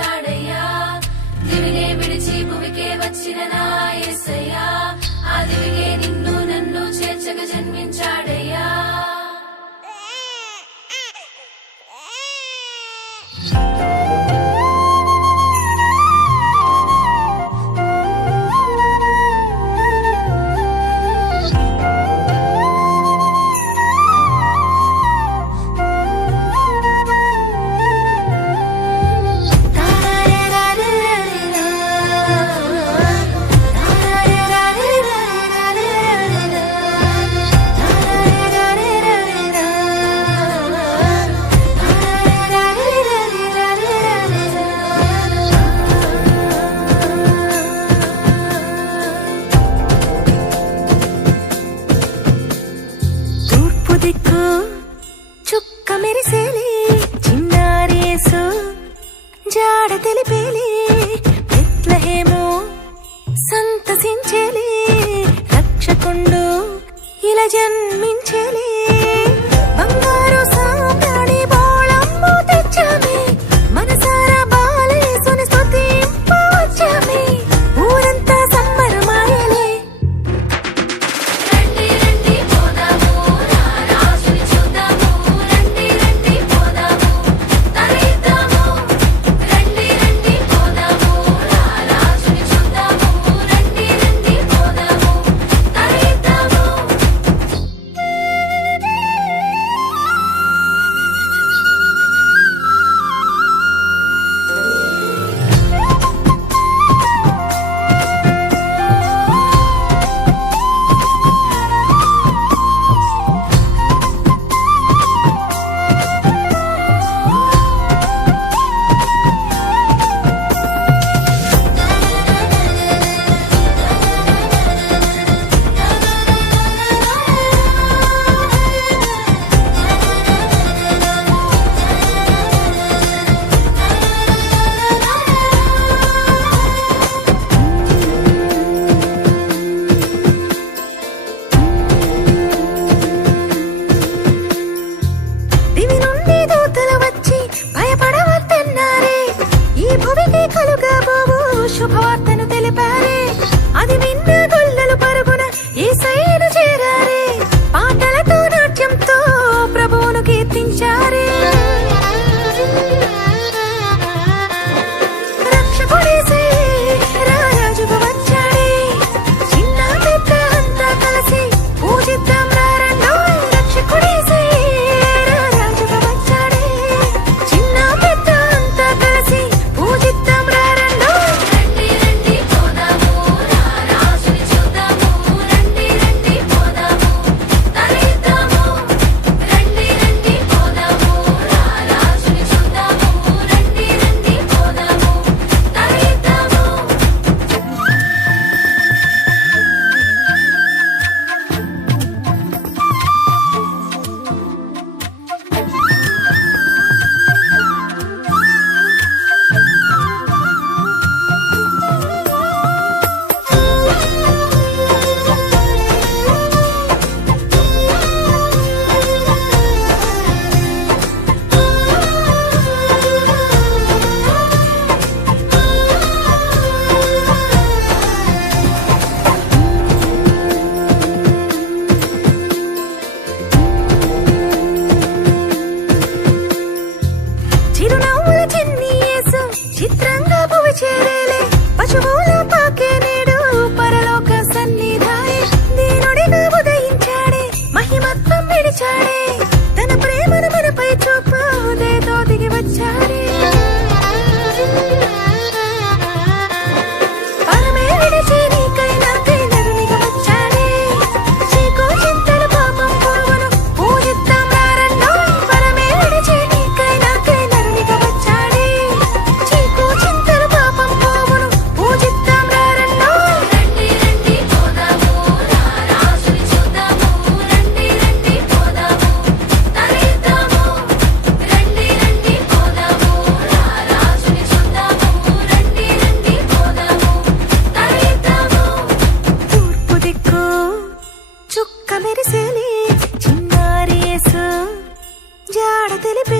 జన్మించాడయ్యా దివినే విడిచి భువికే వచ్చిన నా యేసయ్యా ఆ దివికే నిన్ను నన్ను చేర్చక జన్మించాడయ్యా చుక్క మెరిసేలే చిన్నారేసు జాడ తెలిపేలే బెత్లెహేము సంతసించేలే రక్షకుండు ఇలా జన్మించేలే బంగారు సాంబ్రాణి బోళంబు తెచ్చామే మనసారా బాలేసుని స్తుతింపవచ్చామే ఊరంతా సంబరమాయలే రండి రండి పోదాము నా రాజుని చూద్దాము రండి రండి పోదాము తరిద్దాము రండి రండి పోదాము నా రాజుని చూద్దాము రండి రండి పోదాము తరిద్దాము దివి నుండి దూతలు వచ్చి భయపడవద్దన్నారే ఈ భువికి కలుగబోవు శుభవార్తను తెలిపారే అది విన్న గొల్లలు పరుగున యేసయ్యను చేరారే పాటలతో నాట్యంతో ప్రభువును కీర్తించారే రక్షకుడేసయ్యే రారాజుగా వచ్చాడే చిన్న పెద్ద అంతా కలిసి పూజిద్దాం రండోయ్ రక్షకుడేసయ్యే రారాజుగా వచ్చాడే చిన్న పెద్ద అంతా కలిసి పూజిద్దాం రండోయ్ రండి రండి పోదాము నా రాజుని చూద్దాము రండి రండి పోదాము తరిద్దాము రండి రండి పోదాము నా రాజుని చూద్దాము రండి రండి పోదాము తరిద్దాము చిరునవ్వుల చిన్ని యేసు చిత్రంగా భువి చేరేలే పశువుల పాకే నేడు పరలోక సన్నిధాయే దీనుడిగా ఉదయించాడే మహిమత్వం విడిచాడే తన ప్రేమను మనపై చూపుదేతో దిగి వచ్చాడే పరమే విడిచి నీకై నాకై నరునిగా వచ్చాడే చీకు చింతల పాపం పోవును పూజిద్దాం రండోయ్ పరమే విడిచి నీకై నాకై నరునిగా వచ్చాడే చీకు చింతల పాపం పోవును పూజిద్దాం రండోయ్ రండి రండి పోదాము నా రాజుని చూద్దాము రండి రండి పోదాము తరిద్దాము రండి రండి పోదాము నా రాజుని చూద్దాము రండి రండి పోదాము తరిద్దాము తూర్పు దిక్కు చుక్క మెరిసేలే చిన్నారేసు జాడ తెలిపే